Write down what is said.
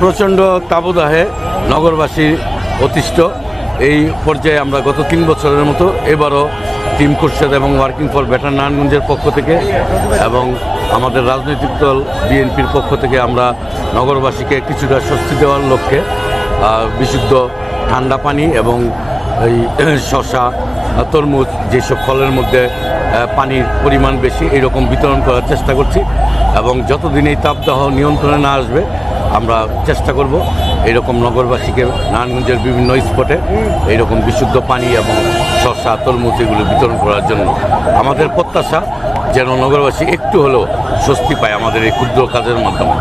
প্রচণ্ড তাবদাহে নগরবাসী অতিষ্ঠ। এই পর্যায়ে আমরা গত 3 বছরের মতো এবারও টিম খুরশেদ এবং ওয়ার্কিং ফর বেটার নারায়ণগঞ্জের পক্ষ থেকে এবং আমাদের রাজনৈতিক দল বিএনপির পক্ষ থেকে আমরা নগরবাসীকে কিছুটা স্বস্তি দেওয়ার লক্ষ্যে বিশুদ্ধ ঠান্ডা পানি এবং এই শসা, তরমুজ যেসব ফলের মধ্যে পানির পরিমাণ বেশি এইরকম বিতরণ করার চেষ্টা করছি এবং যতদিন এই তাপদাহ নিয়ন্ত্রণে না আসবে আমরা চেষ্টা করব এইরকম নগরবাসীকে নারায়ণগঞ্জের বিভিন্ন স্পটে এইরকম বিশুদ্ধ পানি এবং শসা, তরমুজ এগুলো বিতরণ করার জন্য। আমাদের প্রত্যাশা যেন নগরবাসী একটু হলেও স্বস্তি পায় আমাদের এই ক্ষুদ্র কাজের মাধ্যমে।